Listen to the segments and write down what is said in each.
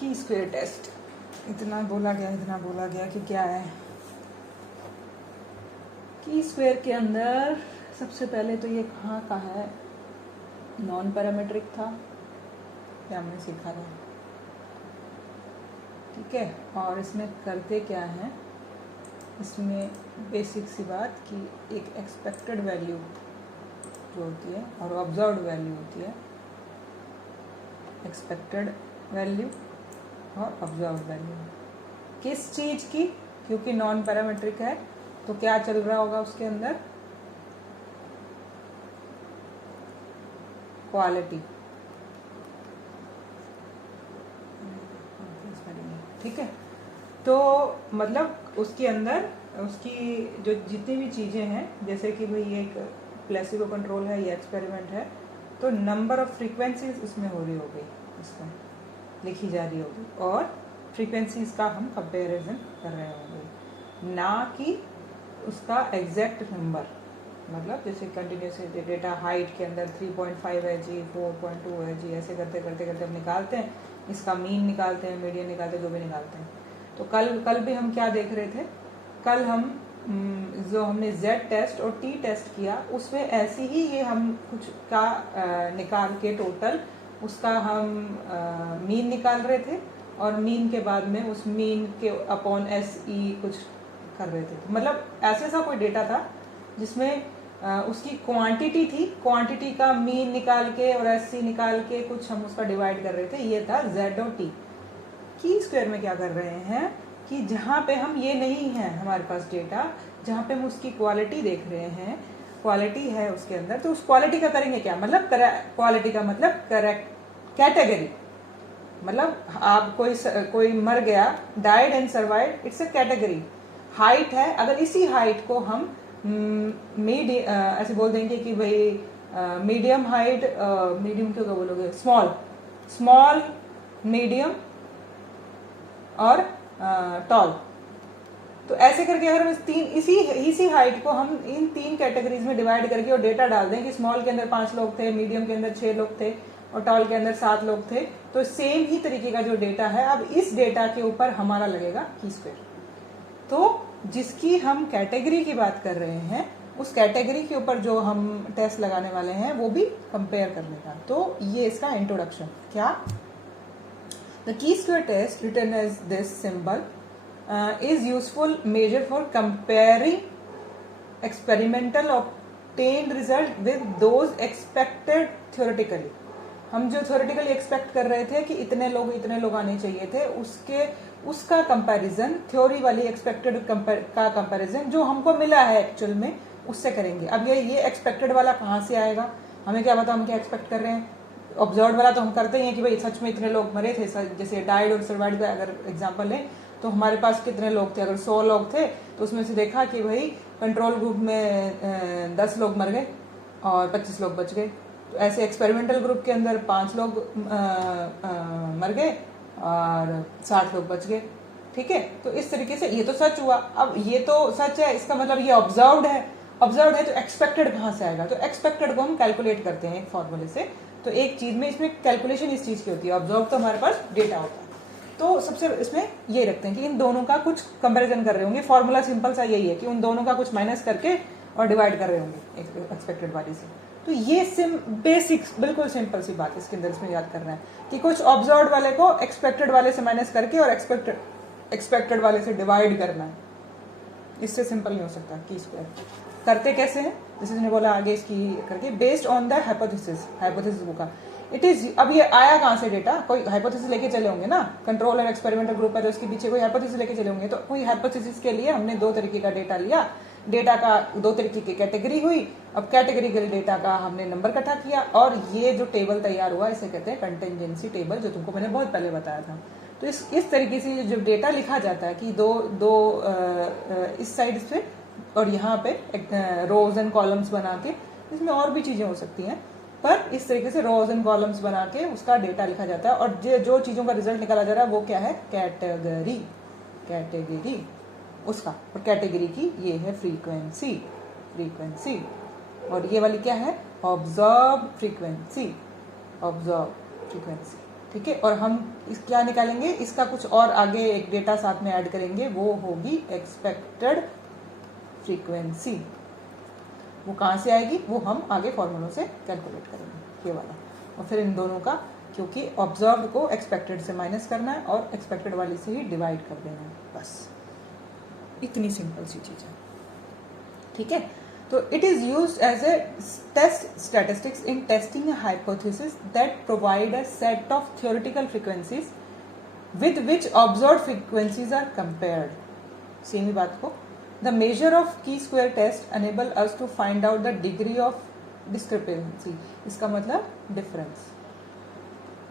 की square test. इतना बोला गया कि क्या है की स्क्वायर के अंदर। सबसे पहले तो ये कहाँ का है, नॉन पैरामीट्रिक था, ये हमने सीखा था, ठीक है। और इसमें करते क्या है, इसमें बेसिक सी बात कि एक एक्सपेक्टेड वैल्यू जो होती है और ऑब्जर्व्ड वैल्यू होती है, एक्सपेक्टेड वैल्यू और ऑब्जर्व्ड वैल्यू किस चीज़ की, क्योंकि नॉन पैरामीट्रिक है तो क्या चल रहा होगा उसके अंदर, क्वालिटी, ठीक है। तो मतलब उसके अंदर उसकी जो जितनी भी चीज़ें हैं, जैसे कि भाई एक प्लेसिबो कंट्रोल है, ये एक्सपेरिमेंट है, तो नंबर ऑफ फ्रीक्वेंसीज इसमें हो रही होगी, इसमें लिखी जा रही होगी और फ्रीक्वेंसीज का हम कंपेरिजन कर रहे होंगे, ना कि उसका एग्जैक्ट नंबर। मतलब जैसे कंटिन्यूस डेटा हाइट के अंदर 3.5 है जी, 4.2 है जी, ऐसे करते करते करते हम निकालते हैं, इसका मीन निकालते हैं, मीडियन निकालते हैं, जो भी निकालते हैं। तो कल भी हम क्या देख रहे थे, कल हम जो हमने Z टेस्ट और T टेस्ट किया उसमें ऐसी ही ये हम कुछ का निकाल के टोटल उसका हम मीन निकाल रहे थे और मीन के बाद में उस मीन के अपॉन SE कुछ कर रहे थे। मतलब ऐसे सा कोई डेटा था जिसमें उसकी क्वांटिटी थी, क्वांटिटी का मीन निकाल के और SC निकाल के कुछ हम उसका डिवाइड कर रहे थे, ये था Z और T। की स्क्वायर में क्या कर रहे हैं कि जहाँ पे हम ये नहीं है हमारे पास डेटा, जहाँ पे हम उसकी क्वालिटी देख रहे हैं, क्वालिटी है उसके अंदर, तो उस क्वालिटी का करेंगे क्या, मतलब क्वालिटी का मतलब करेक्ट कैटेगरी। मतलब आप कोई मर गया, died and survive, it's a category. Height है, अगर इसी हाइट को हम ऐसे बोल देंगे कि भाई मीडियम हाइट, मीडियम क्यों बोलोगे, स्मॉल मीडियम और टॉल, तो ऐसे करके अगर हम इसी हाइट को हम इन 3 कैटेगरीज में डिवाइड करके और डेटा डाल दें कि स्मॉल के अंदर 5 लोग थे, मीडियम के अंदर 6 लोग थे और टॉल के अंदर 7 लोग थे, तो सेम ही तरीके का जो डेटा है, अब इस डेटा के ऊपर हमारा लगेगा की स्क्वायर। तो जिसकी हम कैटेगरी की बात कर रहे हैं, उस कैटेगरी के ऊपर जो हम टेस्ट लगाने वाले हैं वो भी कंपेयर करने का। तो ये इसका इंट्रोडक्शन। क्या, the chi square test written as this symbol is useful measure for comparing experimental obtained result with those expected theoretically। हम जो थ्योरेटिकली एक्सपेक्ट कर रहे थे कि इतने लोग आने चाहिए थे, उसका कंपैरिजन, थ्योरी वाली एक्सपेक्टेड का कंपैरिजन जो हमको मिला है एक्चुअल में, उससे करेंगे। अब ये एक्सपेक्टेड वाला कहाँ से आएगा, हमें क्या पता हम क्या एक्सपेक्ट कर रहे हैं। ऑब्जर्व वाला तो हम करते ही हैं कि भाई सच में इतने लोग मरे थे, जैसे डाइड और सर्वाइड का अगर एग्जांपल लें तो हमारे पास कितने लोग थे, अगर 100 लोग थे तो उसमें से देखा कि भाई कंट्रोल ग्रुप में 10 लोग मर गए और 25 लोग बच गए। तो ऐसे एक्सपेरिमेंटल ग्रुप के अंदर 5 लोग मर गए और 60 लोग बच गए, ठीक है। तो इस तरीके से ये तो सच हुआ। अब ये तो सच है, इसका मतलब ये ऑब्जर्व्ड है तो एक्सपेक्टेड कहाँ से आएगा, तो एक्सपेक्टेड को हम कैलकुलेट करते हैं एक फॉर्मूले से। तो एक चीज में इसमें कैलकुलेशन इस चीज की होती है, ऑब्जर्व तो हमारे पास डेटा होता है। तो सबसे इसमें ये रखते हैं कि इन दोनों का कुछ कंपैरिजन कर रहे होंगे, फॉर्मूला सिंपल सा यही है कि उन दोनों का कुछ माइनस करके और डिवाइड कर रहे होंगे एक्सपेक्टेड वाली से। तो ये बेसिक्स बिल्कुल सिंपल सी बात इसके अंदर इसमें याद करना है कि कुछ ऑब्जर्व वाले को एक्सपेक्टेड वाले से माइनस करके और एक्सपेक्टेड वाले से डिवाइड करना है। इससे सिंपल नहीं हो सकता की स्क्वायर। करते कैसे हैं, जैसे मैंने बोला आगे इसकी करके, बेस्ड ऑन द हाइपोथेसिस का इट इज। अब ये आया कहाँ से डेटा, कोई हाइपोथेसिस लेके चले होंगे ना, कंट्रोल और एक्सपेरिमेंटल ग्रुप है तो उसके पीछे कोई हाइपोथेसिस लेके चले होंगे। तो कोई हाइपोथेसिस के लिए हमने 2 तरीके का डेटा लिया, डेटा का 2 तरीके की कैटेगरी हुई। अब कैटेगरिकल डेटा का हमने नंबर इकट्ठा किया और ये जो टेबल तैयार हुआ इसे कहते हैं कंटिंजेंसी टेबल, जो तुमको मैंने बहुत पहले बताया था। तो इस तरीके से जब डेटा लिखा जाता है कि दो इस साइड से और यहाँ पे रोज एंड कॉलम्स बना के, इसमें और भी चीजें हो सकती हैं, पर इस तरीके से रोज एंड कॉलम्स बना के उसका डेटा लिखा जाता है। और जो चीजों का रिजल्ट निकाला जा रहा है वो क्या है, कैटेगरी उसका, और कैटेगरी की ये है फ्रीक्वेंसी, और ये वाली क्या है, ऑब्जर्व फ्रीक्वेंसी। ठीक है। और हम क्या निकालेंगे, इसका कुछ और आगे एक डेटा साथ में ऐड करेंगे, वो होगी एक्सपेक्टेड फ्रीक्वेंसी। वो कहाँ से आएगी, वो हम आगे फॉर्मूलों से कैलकुलेट करेंगे, ये वाला। और फिर इन दोनों का, क्योंकि ऑब्जर्व को एक्सपेक्टेड से माइनस करना है और एक्सपेक्टेड वाली से ही डिवाइड कर देना है, बस इतनी सिंपल सी चीज़ है, ठीक है। तो it is used as a test statistics in testing a hypothesis that provide a set of theoretical frequencies with which observe frequencies are compared. Same ही बात को, the measure of chi square test enable us to find out the degree of discrepancy. इसका मतलब difference,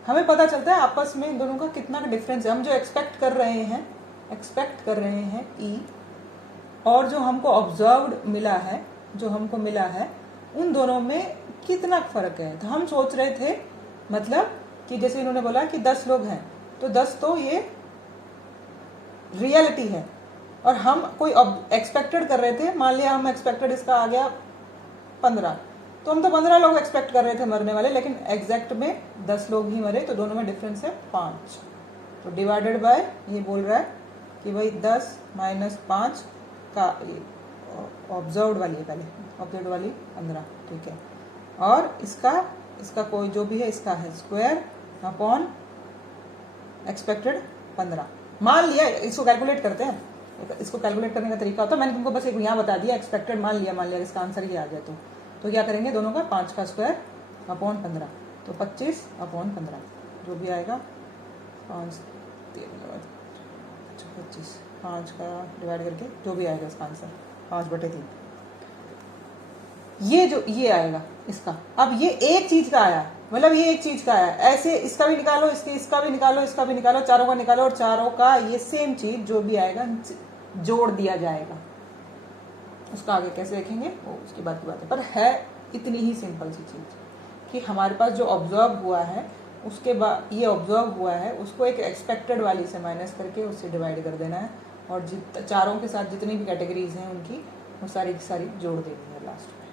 हमें पता चलता है आपस में इन दोनों का कितना डिफरेंस है। हम जो एक्सपेक्ट कर रहे हैं ई, और जो हमको ऑब्जर्व्ड मिला है, जो हमको मिला है, उन दोनों में कितना फर्क है। तो हम सोच रहे थे, मतलब कि जैसे इन्होंने बोला कि 10 लोग हैं, तो 10 तो ये रियलिटी है, और हम कोई एक्सपेक्टेड कर रहे थे। मान लिया हम एक्सपेक्टेड, इसका आ गया 15, तो हम तो 15 लोग एक्सपेक्ट कर रहे थे मरने वाले, लेकिन एग्जैक्ट में 10 लोग ही मरे, तो दोनों में डिफरेंस है 5। तो डिवाइडेड बाय, ये बोल रहा है कि भाई 10 माइनस 5 का ऑब्जर्व्ड वाली है, पहले ऑब्जर्व्ड वाली 15, ठीक है। और इसका कोई जो भी है, इसका है स्क्वायर अपॉन एक्सपेक्टेड 15। मान लिया, इसको कैलकुलेट करते हैं, इसको कैलकुलेट करने का तरीका होता है, मैंने तुमको बस एक यहाँ बता दिया, एक्सपेक्टेड मान लिया इसका आंसर ये आ जाए तो क्या करेंगे, दोनों का 5 का स्क्वायर अपॉन 15, तो 25 अपॉन 15 जो भी आएगा 5 25, 5 का डिवाइड करके जो भी आएगा इसका आंसर 5/3, ये आएगा इसका। अब ये एक चीज का आया, मतलब ये एक चीज का आया, ऐसे इसका भी निकालो, इसका भी निकालो, इसका भी निकालो, चारों का निकालो, और चारों का ये सेम चीज जो भी आएगा जोड़ दिया जाएगा। उसका आगे कैसे देखेंगे वो उसकी बात की बात है, पर है इतनी ही सिंपल सी चीज कि हमारे पास जो ऑब्जर्व हुआ है, उसके बाद ये ऑब्जर्व हुआ है, उसको एक एक्सपेक्टेड वाली से माइनस करके उससे डिवाइड कर देना है, और चारों के साथ जितनी भी कैटेगरीज हैं उनकी वो सारी की सारी जोड़ देनी है लास्ट में।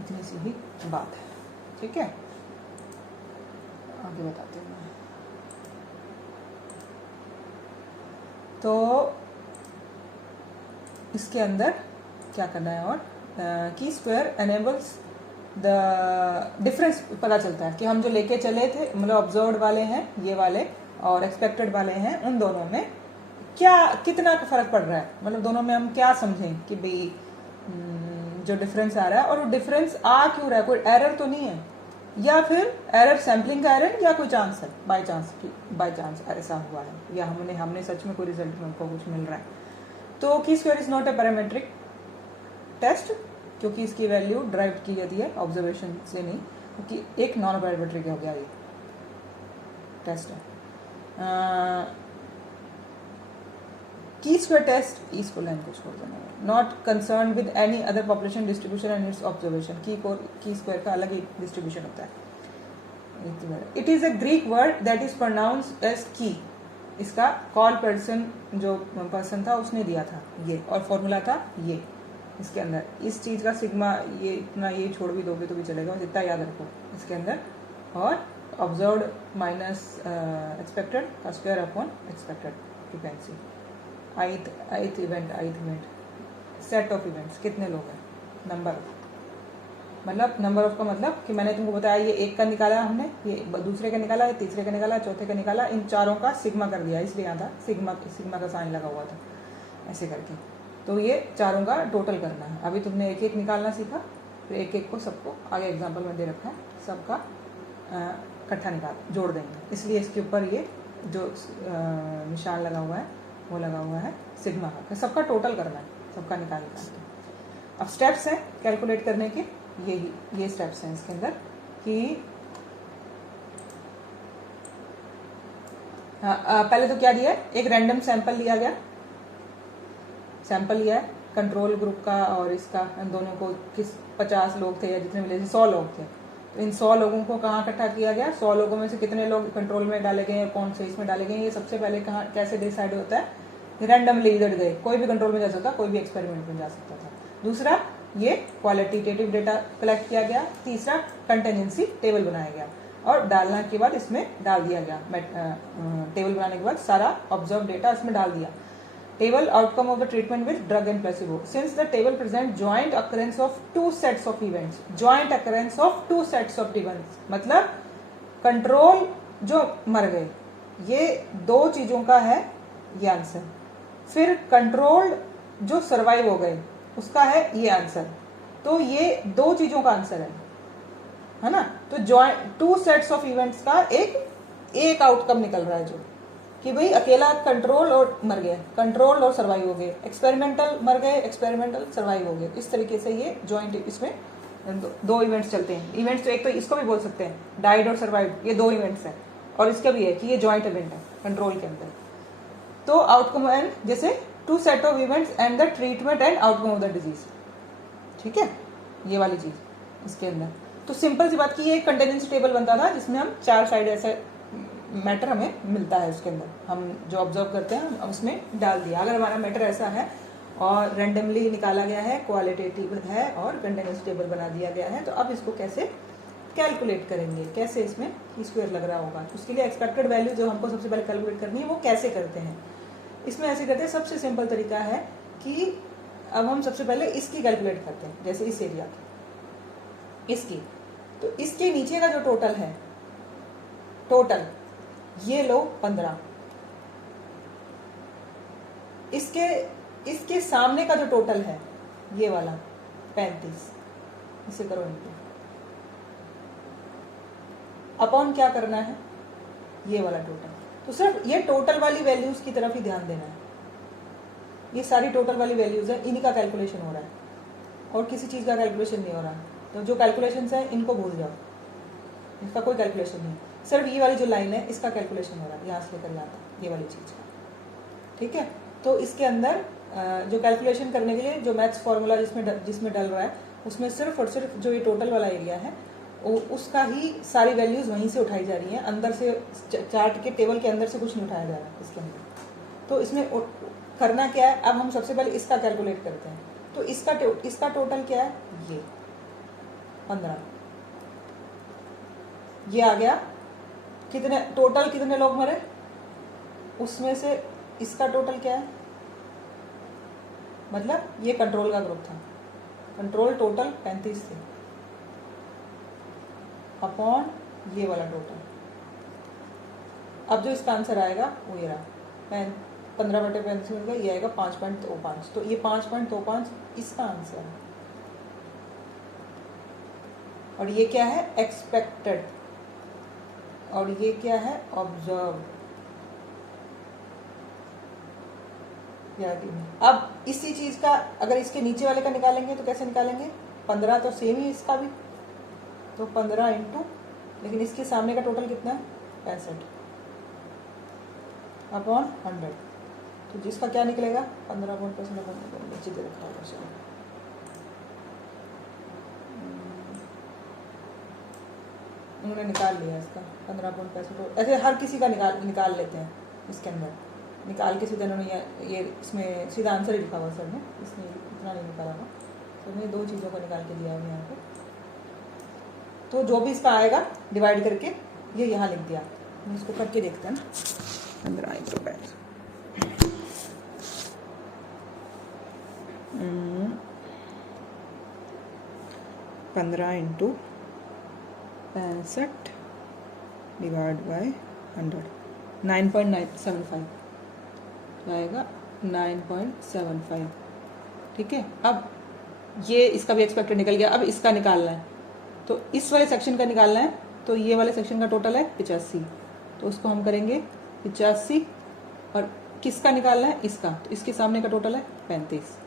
इतनी सी ही बात है, ठीक है। आगे बताते हैं। तो इसके अंदर क्या करना है, और की स्क्वायर एनेबल्स द डिफरेंस पता चलता है कि हम जो लेके चले थे, मतलब ऑब्जर्व्ड वाले हैं ये वाले और एक्सपेक्टेड वाले हैं, उन दोनों में कितना फर्क पड़ रहा है, मतलब दोनों में हम क्या समझें कि भाई जो डिफरेंस आ रहा है, और वो डिफरेंस आ क्यों रहा है, कोई एरर तो नहीं है, या फिर एरर सैम्पलिंग का एरर, या कोई चांस है, बाय चांस ऐसा हुआ है, या हमने सच में कोई रिजल्ट में हमको कुछ मिल रहा है। तो chi square is not a parametric test, क्योंकि इसकी वैल्यू ड्राइव की जाती है ऑब्जर्वेशन से नहीं, क्योंकि एक नॉन पैरामेट्रिक हो गया ये टेस्ट है। की स्क्वायर टेस्ट, इसको लाइन को छोड़ देना है, not concern with any other population distribution and its observation. Chi square का अलग ही डिस्ट्रीब्यूशन होता है। It is a Greek word that is pronounced as chi. इसका कॉल पर्सन जो पर्सन था उसने दिया था ये, और फॉर्मूला था ये इसके अंदर। इस चीज का सिग्मा, ये इतना ये छोड़ भी दोगे तो भी चलेगा, बस इतना याद रखो इसके अंदर। और ऑब्जर्व्ड माइनस एक्सपेक्टेड का square upon expected frequency. Ith event set of events, कितने लोग हैं, नंबर, मतलब नंबर ऑफ का मतलब कि मैंने तुमको बताया ये एक का निकाला हमने, ये दूसरे का निकाला, ये तीसरे का निकाला, चौथे का निकाला, इन चारों का सिग्मा कर दिया, इसलिए यहाँ था सिग्मा का साइन लगा हुआ था ऐसे करके। तो ये चारों का टोटल करना है। अभी तुमने एक एक निकालना सीखा, फिर एक एक को सबको आगे एग्जाम्पल में दे रखा है, सबका इकट्ठा जोड़ देंगे, इसलिए इसके ऊपर ये जो निशान लगा हुआ है वो लगा हुआ है सिग्मा का। सबका टोटल करना है, सबका निकाल के। अब स्टेप्स हैं कैलकुलेट करने के, ये स्टेप्स हैं इसके अंदर कि पहले तो क्या दिया है, एक रैंडम सैंपल लिया गया, सैंपल लिया है कंट्रोल ग्रुप का और इसका, इन दोनों को 50 लोग थे या जितने मिले थे, 100 लोग थे, तो इन 100 लोगों को कहाँ इकट्ठा किया गया, 100 लोगों में से कितने लोग कंट्रोल में डाले गए, कौन से इसमें डाले गए, ये सबसे पहले कहाँ कैसे डिसाइड होता है, रैंडमली इधर गए, कोई भी कंट्रोल में जा सकता, कोई भी एक्सपेरिमेंट में जा सकता था। दूसरा, ये क्वालिटेटिव डेटा कलेक्ट किया गया। तीसरा, कंटेंजेंसी टेबल बनाया गया। और डालने के बाद इसमें डाल दिया गया, टेबल बनाने के बाद सारा ऑब्जर्व डेटा इसमें डाल दिया। Table outcome of the treatment with drug and placebo, since the table present joint occurrence of 2 sets of events, joint occurrence of 2 sets of events, मतलब कंट्रोल जो मर गए ये 2 चीजों का है ये आंसर, फिर कंट्रोल्ड जो सरवाइव हो गए उसका है ये आंसर, तो ये 2 चीजों का आंसर है ना। तो जॉइंट 2 सेट्स ऑफ इवेंट्स का एक आउटकम निकल रहा है, जो कि भाई अकेला कंट्रोल और मर गया, कंट्रोल और सर्वाइव हो गए, एक्सपेरिमेंटल मर गए, एक्सपेरिमेंटल सर्वाइव हो गए। इस तरीके से ये जॉइंट इसमें 2 इवेंट्स चलते हैं। इवेंट्स तो एक तो इसको भी बोल सकते हैं डाइड और सर्वाइव, ये 2 इवेंट्स हैं, और इसका भी है कि ये जॉइंट इवेंट है कंट्रोल के अंदर। तो आउटकम एंड जैसे 2 set of events and the treatment and outcome of the disease, ठीक है, ये वाली चीज इसके अंदर। तो सिंपल सी बात की ये एक कंटीन्यूअस टेबल बनता था जिसमें हम 4 साइड ऐसे मैटर हमें मिलता है, उसके अंदर हम जो ऑब्जर्व करते हैं हम उसमें डाल दिया। अगर हमारा मैटर ऐसा है और रैंडमली निकाला गया है, क्वालिटेटिव है और कंटीन्यूअस टेबल बना दिया गया है, तो अब इसको कैसे कैलकुलेट करेंगे, कैसे इसमें स्क्वायर लग रहा होगा, उसके लिए एक्सपेक्टेड वैल्यू जो हमको सबसे पहले कैलकुलेट करनी है वो कैसे करते हैं। इसमें ऐसे करते हैं, सबसे सिंपल तरीका है कि अब हम सबसे पहले इसकी कैलकुलेट करते हैं, जैसे इस एरिया की, इसकी, तो इसके नीचे का जो टोटल है, टोटल ये लो 15, इसके सामने का जो टोटल है ये वाला 35, इसे करो इनको अपॉन क्या करना है ये वाला टोटल। तो सिर्फ ये टोटल वाली वैल्यूज की तरफ ही ध्यान देना है, ये सारी टोटल वाली वैल्यूज है, इन्हीं का कैलकुलेशन हो रहा है और किसी चीज का कैलकुलेशन नहीं हो रहा। तो जो कैलकुलेशन है इनको भूल जाओ, इसका कोई कैलकुलेशन नहीं, सिर्फ ये वाली जो लाइन है इसका कैलकुलेशन हो रहा है, यहाँ से लेकर यहाँ तक ये वाली चीज का, ठीक है। तो इसके अंदर जो कैलकुलेशन करने के लिए जो मैथ्स फॉर्मूला जिसमें डल रहा है उसमें सिर्फ और सिर्फ जो ये टोटल वाला एरिया है उसका ही सारी वैल्यूज वहीं से उठाई जा रही हैं, अंदर से चार्ट के टेबल के अंदर से कुछ नहीं उठाया जा रहा है इसके अंदर। तो इसमें करना क्या है, अब हम सबसे पहले इसका कैलकुलेट करते हैं। तो इसका टोटल क्या है, ये 15, ये आ गया। कितने टोटल कितने लोग मरे, उसमें से इसका टोटल क्या है, मतलब ये कंट्रोल का ग्रुप था, कंट्रोल टोटल 35 थे, अपॉन ये वाला टोटल। अब जो इसका आंसर आएगा वो ये रहा 15/35 मिल गया, ये आएगा 5.25। तो ये 5.25 इसका आंसर है, और ये क्या है एक्सपेक्टेड, और ये क्या है ऑब्जर्व। अब इसी चीज का अगर इसके नीचे वाले का निकालेंगे तो कैसे निकालेंगे, 15 तो सेम ही इसका भी, तो 15 इंटू, लेकिन इसके सामने का टोटल कितना है 65 अपॉन 100। तो जिसका क्या निकलेगा 15.5 नीचे दे रखा होगा, चलो उन्होंने निकाल लिया इसका 15.65। ऐसे हर किसी का निकाल लेते हैं, इसके अंदर निकाल के सीधा उन्होंने ये इसमें सीधा आंसर ही लिखा हुआ सर ने, इसमें इतना नहीं निकाला हुआ, सर ने 2 चीज़ों को निकाल के दिया है यहाँ पे। तो जो भी इसका आएगा डिवाइड करके ये यहाँ लिख दिया, इसको करके देखते हैं ना। 15 इंटू 65 डिवाइड बाय 100, 9.975 आएगा 9.75, ठीक है। अब ये इसका भी एक्सपेक्टेड निकल गया, अब इसका निकालना है, तो इस वाले सेक्शन का निकालना है। तो ये वाले सेक्शन का टोटल है 85, तो उसको हम करेंगे 85, और किसका निकालना है इसका, तो इसके सामने का टोटल है 35,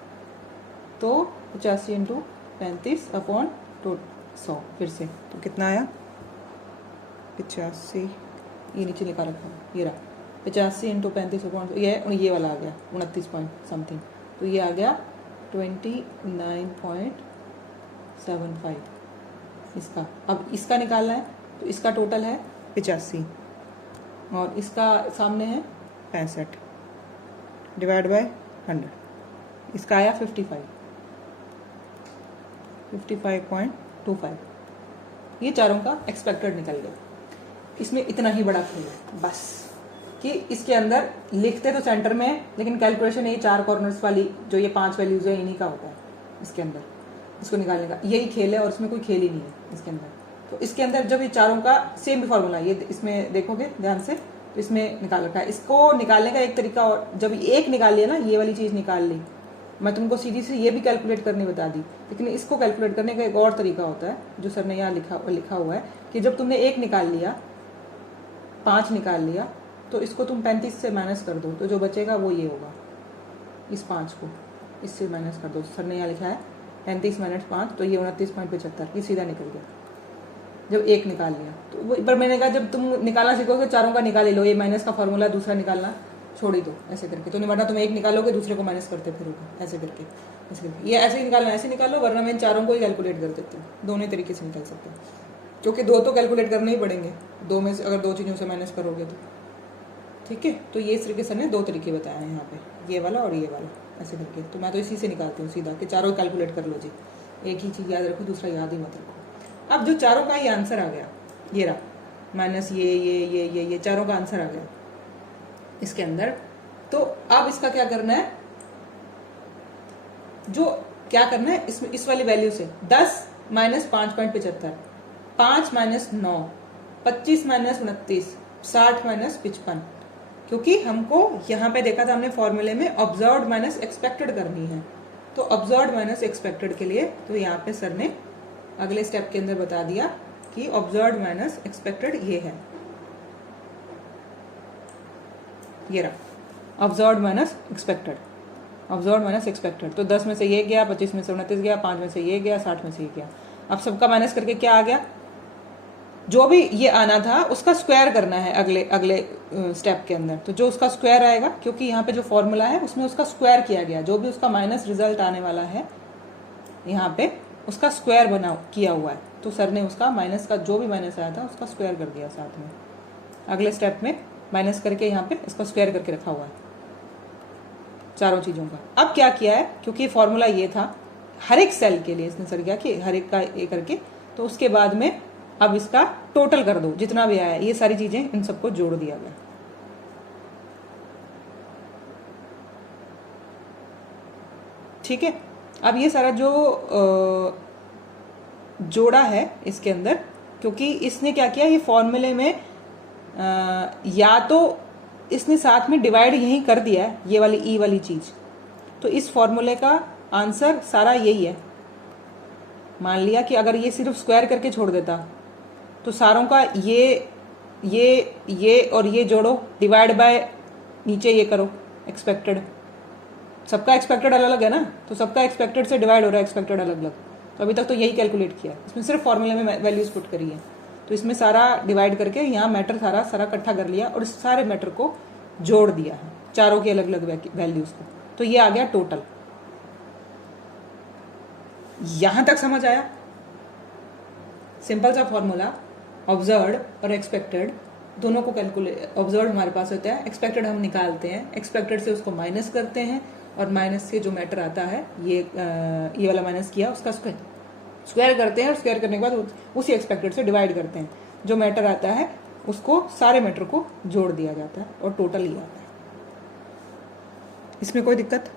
तो 85 इंटू 35 अपॉन 100 फिर से, तो कितना आया 85, ये नीचे लिखा रखा ये रहा 85 इंटू 35 अपॉन, ये वाला आ गया 29 पॉइंट समथिंग, तो ये आ गया 29.75 इसका। अब इसका निकालना है, तो इसका टोटल है 85 और इसका सामने है 65 डिवाइड बाय 100, इसका आया 55.25, ये चारों का एक्सपेक्टेड निकल गया। इसमें इतना ही बड़ा खेल है बस, कि इसके अंदर लिखते तो सेंटर में है, लेकिन कैलकुलेशन यही 4 कॉर्नर्स वाली जो ये 5 वैल्यूज है इन्हीं का होता है इसके अंदर, इसको निकालने का यही खेल है, और इसमें कोई खेल ही नहीं है इसके अंदर। तो इसके अंदर जब ये चारों का सेम फॉर्मूला, ये इसमें देखोगे ध्यान से तो इसमें निकाल रखा है। इसको निकालने का एक तरीका, और जब एक निकाल लिया ना, ये वाली चीज़ निकाल ली, मैं तुमको सीधी से ये भी कैलकुलेट करनी बता दी, लेकिन इसको कैलकुलेट करने का एक और तरीका होता है जो सर ने यहाँ लिखा हुआ है कि जब तुमने 1 निकाल लिया, 5 निकाल लिया, तो इसको तुम 35 से माइनस कर दो, तो जो बचेगा वो ये होगा, इस 5 को इससे माइनस कर दो। सर ने यहाँ लिखा है 35 माइनस 5, तो ये 29.75, ये सीधा निकल गया जब 1 निकाल लिया। तो वो पर मैंने कहा जब तुम निकालना सीखोगे चारों का निकाल लो, ये माइनस का फॉर्मूला दूसरा निकालना छोड़ ही दो ऐसे करके, तो नहीं वरना तुम 1 निकालोगे दूसरे को माइनस करते फिरोगे ऐसे करके, ये ऐसे ही निकालना, ऐसे निकालो, वरना मैं इन चारों को ही कैलकुलेट कर देती हूँ। दोनों तरीके से निकल सकते हैं, क्योंकि 2 तो कैलकुलेट करने ही पड़ेंगे, 2 में से अगर 2 चीज़ों से माइनस करोगे तो ठीक है। तो ये इस तरीके से ने 2 तरीके बताए हैं यहाँ पे, ये वाला और ये वाला ऐसे करके। तो मैं तो इसी से निकालती हूँ सीधा कि चारों कैलकुलेट कर लो जी, एक ही चीज़ याद रखो, दूसरा याद ही मत रखो। अब जो चारों का ही आंसर आ गया, ये रहा माइनस ये चारों का आंसर आ गया इसके अंदर। तो अब इसका क्या करना है, जो क्या करना है इसमें, इस वाली वैल्यू से 10 माइनस 5.75, 5 माइनस 9, 25 माइनस 29, 60 माइनस 55, क्योंकि हमको यहाँ पे देखा था हमने फॉर्मूले में ऑब्जर्व्ड माइनस एक्सपेक्टेड करनी है। तो ऑब्जर्व्ड माइनस एक्सपेक्टेड के लिए तो यहाँ पे सर ने अगले स्टेप के अंदर बता दिया कि ऑब्जर्व्ड माइनस एक्सपेक्टेड ये है, ये रहा observed minus expected, observed minus expected. तो 10 में से ये गया, 25 में से 29 गया, 5 में से ये गया, 60 में से ये गया। अब सबका माइनस करके क्या आ गया, जो भी ये आना था उसका स्क्वायर करना है अगले स्टेप के अंदर। तो जो उसका स्क्वायर आएगा, क्योंकि यहाँ पे जो फॉर्मूला है उसमें उसका स्क्वायर किया गया, जो भी उसका माइनस रिजल्ट आने वाला है यहाँ पे उसका स्क्वायर किया हुआ है। तो सर ने उसका माइनस का जो भी माइनस आया था उसका स्क्वायर कर दिया साथ में, अगले स्टेप में माइनस करके यहाँ पे इसका स्क्वायर करके रखा हुआ है चारों चीज़ों का। अब क्या किया है, क्योंकि फॉर्मूला ये था हर एक सेल के लिए, इसने सर किया कि हर एक का ये करके, तो उसके बाद में अब इसका टोटल कर दो जितना भी आया, ये सारी चीजें इन सबको जोड़ दिया गया। ठीक है। अब ये सारा जो जोड़ा है इसके अंदर, क्योंकि इसने क्या किया, ये फॉर्मूले में या तो इसने साथ में डिवाइड यही कर दिया है ये वाली ई वाली चीज, तो इस फॉर्मूले का आंसर सारा यही है। मान लिया कि अगर ये सिर्फ स्क्वायर करके छोड़ देता तो सारों का ये और ये जोड़ो, डिवाइड बाय नीचे ये करो एक्सपेक्टेड, सबका एक्सपेक्टेड अलग अलग है ना, तो सबका एक्सपेक्टेड से डिवाइड हो रहा है एक्सपेक्टेड अलग अलग। तो अभी तक तो यही कैलकुलेट किया, इसमें सिर्फ फॉर्मूले में वैल्यूज पुट करी है, तो इसमें सारा डिवाइड करके यहाँ मैटर सारा इकट्ठा कर लिया और इस सारे मैटर को जोड़ दिया है चारों की अलग अलग वैल्यूज को, तो ये आ गया टोटल। यहां तक समझ आया? सिंपल सा फॉर्मूला, ऑब्जर्व्ड और एक्सपेक्टेड दोनों को कैलकुलेट, ऑब्जर्व्ड हमारे पास होता है, एक्सपेक्टेड हम निकालते हैं, एक्सपेक्टेड से उसको माइनस करते हैं और माइनस से जो मैटर आता है ये वाला माइनस किया उसका स्क्वायर करते हैं और स्क्वायर करने के बाद उसी एक्सपेक्टेड से डिवाइड करते हैं, जो मैटर आता है उसको सारे मैटर को जोड़ दिया जाता है और टोटल ही आता है। इसमें कोई दिक्कत?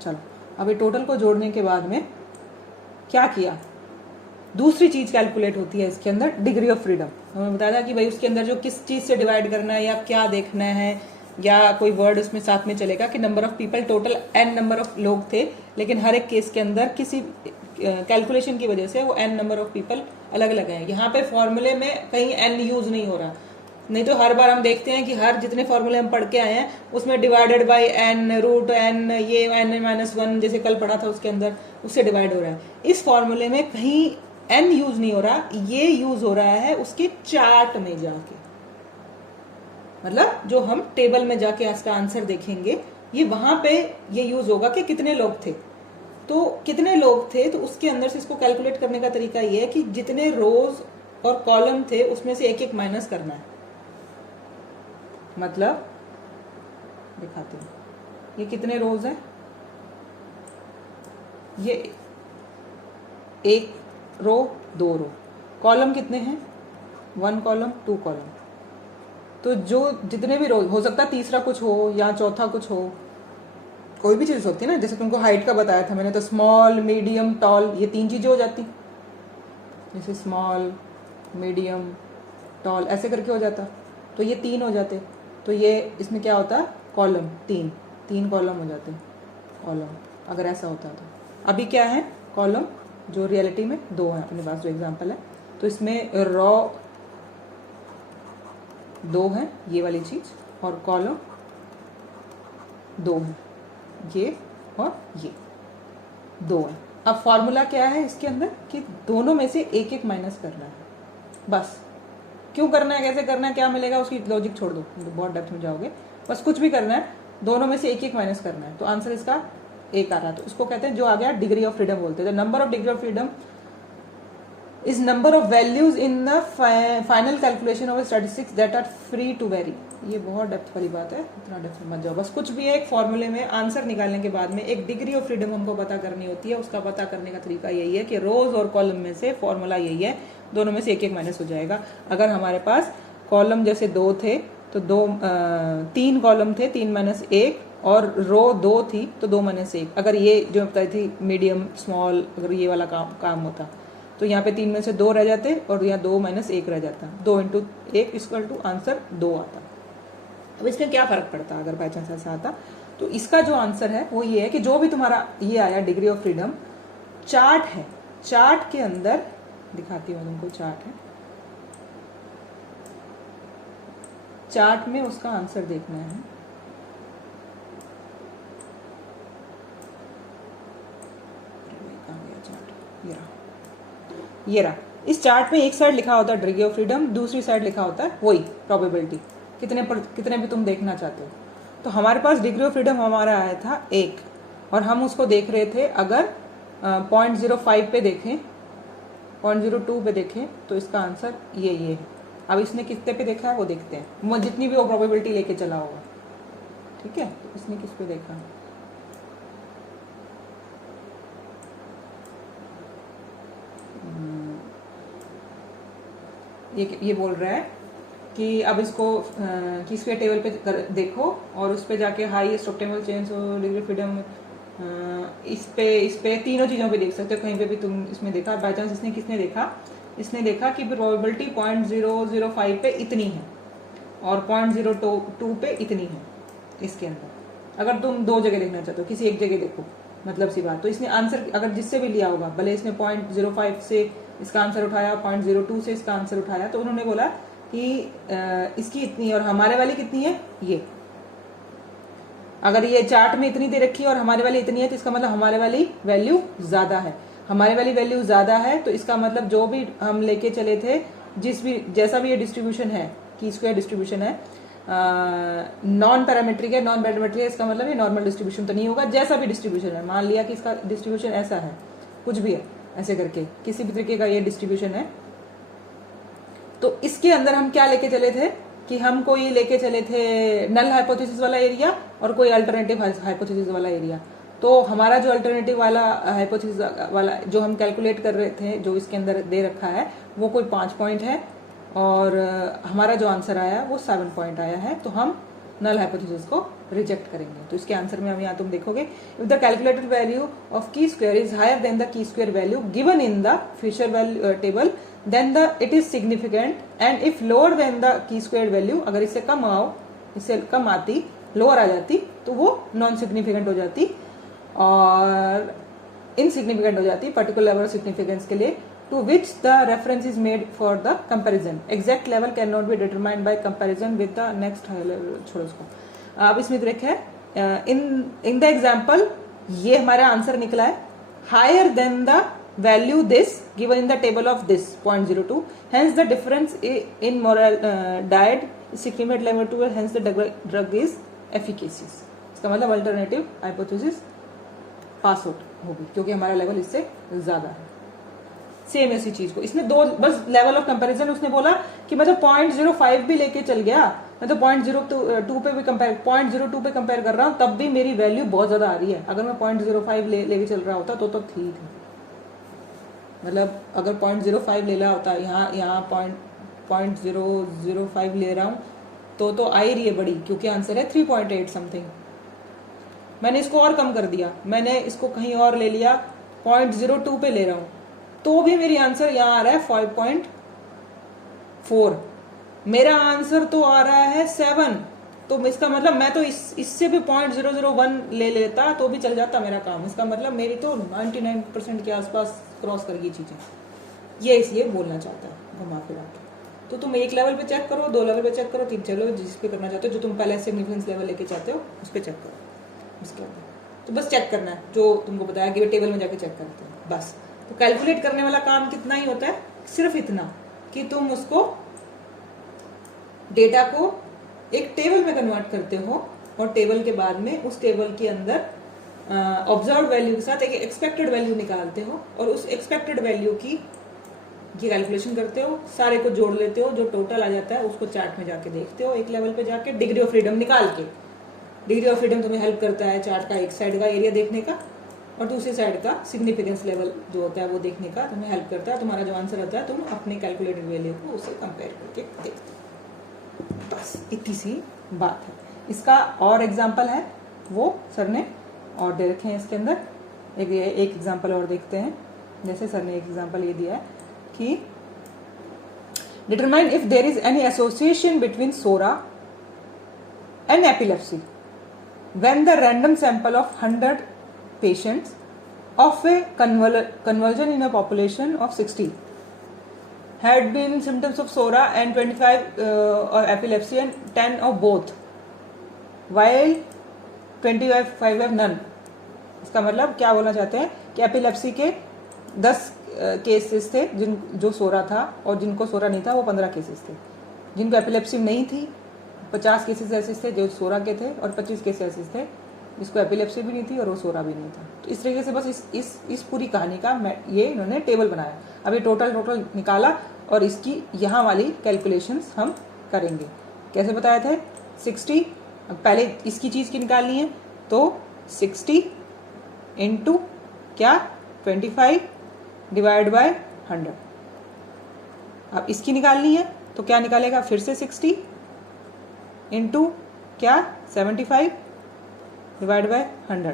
चलो, अभी टोटल को जोड़ने के बाद में क्या किया, दूसरी चीज कैलकुलेट होती है इसके अंदर, डिग्री ऑफ फ्रीडम। हमें बताया कि भाई उसके अंदर जो किस चीज से डिवाइड करना है या क्या देखना है, या कोई वर्ड उसमें साथ में चलेगा कि number of people, total n number of लोग थे, लेकिन हर एक केस के अंदर किसी कैलकुलेशन की वजह से वो n नंबर ऑफ पीपल अलग अलग हैं। यहाँ पे फॉर्मूले में कहीं n यूज नहीं हो रहा, नहीं तो हर बार हम देखते हैं कि हर जितने फॉर्मूले हम पढ़ के आए हैं उसमें divided by n, root n, ये n-1 जैसे कल पढ़ा था उसके अंदर उससे डिवाइड हो रहा है। इस फॉर्मूले में कहीं n यूज नहीं हो रहा, ये यूज हो रहा है उसके चार्ट में जाके, मतलब जो हम टेबल में जाके इसका आंसर देखेंगे ये वहां पे ये यूज होगा कि कितने लोग थे। तो कितने लोग थे तो उसके अंदर से इसको कैलकुलेट करने का तरीका ये है कि जितने रोज और कॉलम थे उसमें से एक एक माइनस करना है। मतलब दिखाते हैं, ये कितने रोज हैं, ये एक रो 2 रो, कॉलम कितने हैं 1 कॉलम 2 कॉलम, तो जो जितने भी रो हो सकता है तीसरा कुछ हो या चौथा कुछ हो, कोई भी चीज़ हो सकती है ना। जैसे तुमको हाइट का बताया था मैंने, तो स्मॉल मीडियम टॉल ये 3 चीज़ें हो जाती, जैसे स्मॉल मीडियम टॉल ऐसे करके हो जाता, तो ये 3 हो जाते। तो ये इसमें क्या होता है कॉलम 3 कॉलम हो जाते कॉलम, अगर ऐसा होता तो। अभी क्या है कॉलम जो रियलिटी में 2 है अपने पास जो एग्जांपल है, तो इसमें रॉ 2 है ये वाली चीज़, और कॉलम 2 है ये और ये 2 है। अब फॉर्मूला क्या है इसके अंदर कि दोनों में से एक एक माइनस करना है, बस। क्यों करना है, कैसे करना है, क्या मिलेगा, उसकी लॉजिक छोड़ दो, तो बहुत डेप्थ में जाओगे। बस कुछ भी करना है, दोनों में से एक एक माइनस करना है, तो आंसर इसका 1 आ रहा है। तो इसको कहते हैं, जो आ गया डिग्री ऑफ फ्रीडम बोलते हैं। The number of degree of freedom is number of values in the final calculation of statistics that are free to vary. ये बहुत डेप्थ वाली बात है, इतना डेप्थ में मत जाओ। बस कुछ भी है, एक फॉर्मूले में आंसर निकालने के बाद में एक डिग्री ऑफ फ्रीडम हमको पता करनी होती है। उसका पता करने का तरीका यही है कि रोज और कॉलम में से फॉर्मूला यही है, दोनों में से एक एक माइनस हो जाएगा। अगर हमारे पास कॉलम जैसे 2 थे तो 3 कॉलम थे, 3 माइनस 1, और रो 2 थी तो 2 माइनस 1। अगर ये जो बताई थी मीडियम स्मॉल, अगर ये वाला काम होता तो यहाँ पे 3 में से 2 रह जाते और यहाँ 2 माइनस 1 रह जाता, 2 इंटू 1 इक्वल टू आंसर 2 आता। अब इसमें क्या फर्क पड़ता अगर बाई चांस ऐसा आता, तो इसका जो आंसर है वो ये है कि जो भी तुम्हारा ये आया डिग्री ऑफ फ्रीडम, चार्ट है, चार्ट के अंदर दिखाती हूँ तुमको, चार्ट है, चार्ट में उसका आंसर देखना है। ये रहा, इस चार्ट में एक साइड लिखा होता है डिग्री ऑफ फ्रीडम, दूसरी साइड लिखा होता है वही प्रोबेबिलिटी, कितने भी तुम देखना चाहते हो। तो हमारे पास डिग्री ऑफ फ्रीडम हमारा आया था 1, और हम उसको देख रहे थे अगर 0.05 पे देखें, 0.02 पे देखें, तो इसका आंसर ये है। अब इसने कितने पे देखा है वो देखते हैं, जितनी भी वो प्रोबेबिलिटी लेके चला होगा, ठीक है। तो इसने किस पे देखा, ये बोल रहा है कि अब इसको की स्क्वायर टेबल पे देखो, और उस पे जाके हाईएस्ट ऑप्टिमल चेंज और डिग्री फ्रीडम, इस पे तीनों चीज़ों पे देख सकते हो, कहीं पे भी तुम इसमें देखा। बाई चांस इसने किसने देखा, इसने देखा कि प्रोबेबिलिटी 0.005 पे इतनी है और 0.02 पे इतनी है इसके अंदर। अगर तुम 2 जगह देखना चाहते हो, किसी एक जगह देखो, मतलब सी बात। तो इसने आंसर अगर जिससे भी लिया होगा, भले इसने 0.05 से इसका आंसर उठाया, 0.02 से इसका आंसर उठाया, तो उन्होंने बोला कि इसकी इतनी और हमारे वाली कितनी है ये। अगर ये चार्ट में इतनी दे रखी है और हमारे वाली इतनी है, तो इसका मतलब हमारे वाली वैल्यू ज्यादा है। हमारे वाली वैल्यू ज्यादा है तो इसका मतलब जो भी हम लेके चले थे, जैसा भी ये डिस्ट्रीब्यूशन है, की स्क्वायर डिस्ट्रीब्यूशन है, नॉन पैरामेट्रिक है, नॉन पैरामेट्रिक है, इसका मतलब ये नॉर्मल डिस्ट्रीब्यूशन तो नहीं होगा। जैसा भी डिस्ट्रीब्यूशन है, मान लिया कि इसका डिस्ट्रीब्यूशन ऐसा है, कुछ भी है, ऐसे करके किसी भी तरीके का ये डिस्ट्रीब्यूशन है, तो इसके अंदर हम क्या लेके चले थे कि हम कोई लेके चले थे नल हाइपोथेसिस वाला एरिया और कोई अल्टरनेटिव हाइपोथेसिस वाला एरिया। तो हमारा जो अल्टरनेटिव वाला हाइपोथेसिस वाला जो हम कैलकुलेट कर रहे थे, जो इसके अंदर दे रखा है, वो कोई 5 पॉइंट है, और हमारा जो आंसर आया वो 7 पॉइंट आया है। तो हम नल हाइपोथेसिस को रिजेक्ट करेंगे। तो इसके आंसर में हम यहाँ तुम देखोगे, if the calculated value of chi square is higher than the chi square value given in the Fisher value table, then it is significant, and if lower than the chi square value, अगर इससे कम आती, lower आ जाती, तो वो non significant हो जाती और insignificant हो जाती पर्टिकुलर लेवल ऑफ सिग्निफिकेंस के लिए, to which the reference is made for the comparison. Exact level cannot be determined by comparison with the next higher level. छोड़ो उसको। अब इसमें देख है, in the example ये हमारा आंसर निकला है higher than the value this given in the table of this 0.02. Hence the difference in moral diet is significant level 2, hence the drug is efficacious. इसका मतलब अल्टरनेटिव हाइपोथेसिस पास आउट होगी क्योंकि हमारा level इससे ज्यादा है। सेम ऐसी चीज को इसने 2 बस लेवल ऑफ कंपैरिजन उसने बोला कि मतलब 0.05 भी लेके चल गया मैं तो 0.02 पे भी कंपेयर 0.02 पे कंपेयर कर रहा हूँ, तब भी मेरी वैल्यू बहुत ज़्यादा आ रही है। अगर मैं 0.05 लेके चल रहा होता तो ठीक है, मतलब अगर 0.05 ले रहा होता, यहाँ 0.005 ले रहा हूँ तो आ ही रही है बड़ी, क्योंकि आंसर है 3.8 समथिंग। मैंने इसको और कम कर दिया, मैंने इसको कहीं और ले लिया, 0.02 पे ले रहा हूँ, तो भी मेरी आंसर यहाँ आ रहा है 5.4। मेरा आंसर तो आ रहा है 7। तो इसका मतलब मैं तो इससे भी 0.001 ले लेता तो भी चल जाता मेरा काम। इसका मतलब मेरी तो 99% के आसपास क्रॉस कर गई चीजें। ये इसलिए बोलना चाहता है घुमा फिरा के। तो तुम एक लेवल पे चेक करो, 2 लेवल पे चेक करो, 3 लेवल जिस पे करना चाहते हो, जो तुम पहले सिग्निफिकेंस लेवल लेके चाहते हो उस पर चेक करो। उसके बाद तो बस चेक करना है जो तुमको बताया कि टेबल में जाके चेक करते हैं बस। तो कैलकुलेट करने वाला काम कितना ही होता है, सिर्फ इतना कि तुम उसको डेटा को एक टेबल में कन्वर्ट करते हो और टेबल के बाद में उस टेबल के अंदर ऑब्जर्व वैल्यू के साथ एक एक्सपेक्टेड वैल्यू निकालते हो और उस एक्सपेक्टेड वैल्यू की कैलकुलेशन करते हो, सारे को जोड़ लेते हो, जो टोटल आ जाता है उसको चार्ट में जाके देखते हो, एक लेवल पे जाके डिग्री ऑफ फ्रीडम निकाल के। डिग्री ऑफ फ्रीडम तुम्हें हेल्प करता है चार्ट का एक साइड का एरिया देखने का और दूसरी साइड का सिग्निफिकेंस लेवल जो होता है वो देखने का तुम्हें हेल्प करता है। तुम्हारा जो आंसर होता है तुम अपने कैलकुलेटेड वैल्यू को उसे कंपेयर करके देखते हो। बस इतनी सी बात है। इसका और एग्जाम्पल है, वो सर ने और दे रखे हैं इसके अंदर। एक एग्जाम्पल और देखते हैं। जैसे सर ने एक एग्जाम्पल ये दिया है कि determine if there is any association between psora and epilepsy when the random sample of 100 patients of a conversion in a population of 60 had been symptoms of SORA and 25 of epilepsy and 10 of both, while 25 have none. इसका मतलब क्या बोलना चाहते हैं कि epilepsy के 10 cases थे जो सोरा था और जिनको सोरा नहीं था वो 15 केसेस थे। जिनको एपिलेप्सी नहीं थी 50 केसेस ऐसे थे जो सोरा के थे और 25 केसेस ऐसे थे जिसको एपिलेप्सी भी नहीं थी और वो सोरा भी नहीं था। तो इस तरीके से बस इस पूरी कहानी का ये इन्होंने टेबल बनाया। अब ये टोटल निकाला और इसकी यहाँ वाली कैलकुलेशंस हम करेंगे। कैसे बताए थे 60, अब पहले इसकी चीज़ की निकालनी है तो 60 इंटू क्या 25 डिवाइड बाय 100। अब इसकी निकालनी है तो क्या निकालेगा फिर से 60 इंटू क्या 75 डिवाइड बाय 100।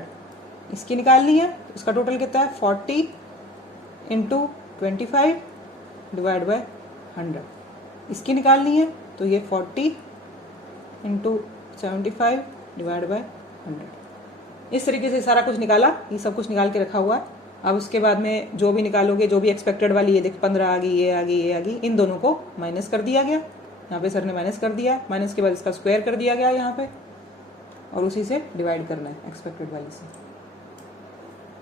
इसकी निकालनी है इसका टोटल कितना है 40 इंटू 25 डिवाइड बाय 100। इसकी निकालनी है तो ये 40 इंटू 75 डिवाइड बाय 100। इस तरीके से सारा कुछ निकाला, ये सब कुछ निकाल के रखा हुआ है। अब उसके बाद में जो भी निकालोगे, जो भी एक्सपेक्टेड वाली ये देख 15 आ गई, ये आ गई, ये आ गई, इन दोनों को माइनस कर दिया गया। यहाँ पे सर ने माइनस कर दिया, माइनस के बाद इसका स्क्वायर कर दिया गया यहाँ पे और उसी से डिवाइड करना है एक्सपेक्टेड वाली से।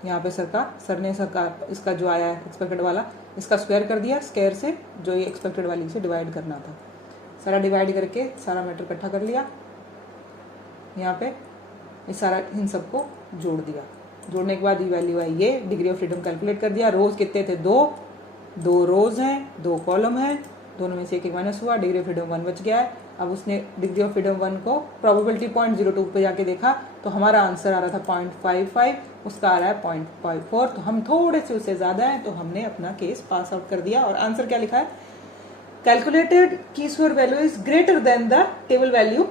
यहाँ पे सर ने इसका जो आया है एक्सपेक्टेड वाला इसका स्क्वायर कर दिया, स्क्वायर से जो ये एक्सपेक्टेड वाली से डिवाइड करना था। सारा डिवाइड करके सारा मैटर इकट्ठा कर लिया। यहाँ पे ये सारा इन सबको जोड़ दिया। जोड़ने के बाद ये वैल्यू आई, ये डिग्री ऑफ फ्रीडम कैलकुलेट कर दिया। रोज कितने थे 2 रोज हैं, 2 कॉलम हैं, दोनों में से एक माइनस हुआ, डिग्री ऑफ फ्रीडम 1 बच गया है। अब उसने डिग्री ऑफ फ्रीडम 1 को प्रोबेबिलिटी 0.02 पे जाके देखा तो हमारा आंसर आ रहा था 0.55, उसका आ रहा है 0.54। तो हम थोड़े से उससे ज्यादा है तो हमने अपना केस पास आउट कर दिया। और आंसर क्या लिखा है, कैलकुलेटेड की square value is greater than the table value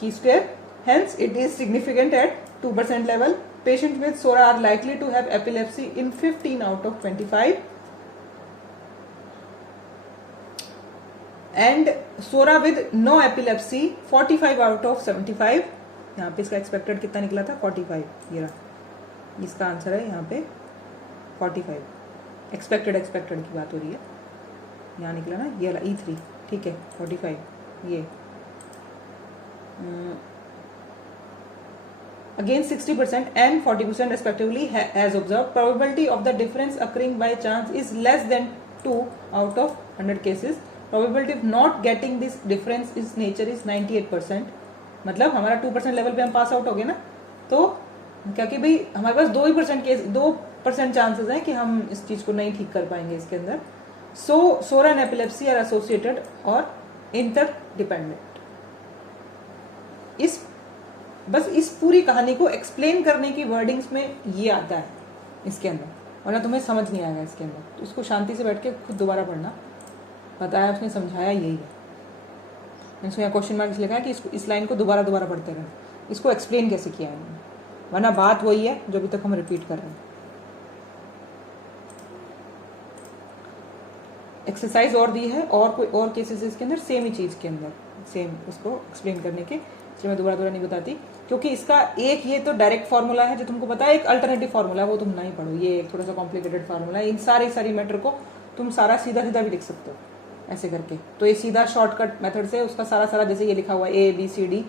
की square, hence it is significant at 2% level. Patients with SORA are likely to have epilepsy in 15 out of 25 and SORA with no epilepsy 45 out of 75। यहाँ पे इसका expected कितना निकला था 45, ये रहा इसका आंसर है यहाँ पे 45। एक्सपेक्टेड की बात हो रही है, यहाँ निकला ना ये वाला E3, ठीक है 45 ये against 60% and 40% respectively as observed. Probability of the difference occurring by chance is less than 2 out of 100 cases. Probability of not getting this difference is nature is 98%। मतलब हमारा 2% लेवल पे हम पास आउट हो गए ना, तो क्या कि भाई हमारे पास 2% चांसेस हैं कि हम इस चीज को नहीं ठीक कर पाएंगे इसके अंदर। सो सोरा एंड एपिलेप्सी आर एसोसिएटेड और इंटरडिपेंडेंट। इस बस इस पूरी कहानी को एक्सप्लेन करने की वर्डिंग्स में ये आता है इसके अंदर, वरना तुम्हें समझ नहीं आएगा इसके अंदर। तो इसको शांति से बैठ के खुद दोबारा पढ़ना, बताया उसने, समझाया यही है। इसमें यहाँ क्वेश्चन मार्क लिखा है कि इस लाइन को दोबारा दोबारा पढ़ते रहना, इसको एक्सप्लेन कैसे किया है इन्होंने, वरना बात वही है जो अभी तक हम रिपीट कर रहे हैं। एक्सरसाइज और दी है और कोई और केसेस इसके अंदर सेम ही चीज़ के अंदर सेम उसको एक्सप्लेन करने के, इसलिए मैं दोबारा नहीं बताती, क्योंकि इसका एक ये तो डायरेक्ट फार्मूला है जो तुमको पता है, एक अल्टरनेटिव फार्मूला है वो तुम नहीं पढ़ो, ये एक थोड़ा सा कॉम्प्लिकेटेड फार्मूला है। इन सारी मैटर को तुम सारा सीधा सीधा भी लिख सकते हो ऐसे करके। तो ये सीधा शॉर्टकट मेथड से उसका सारा जैसे ये लिखा हुआ है ABCD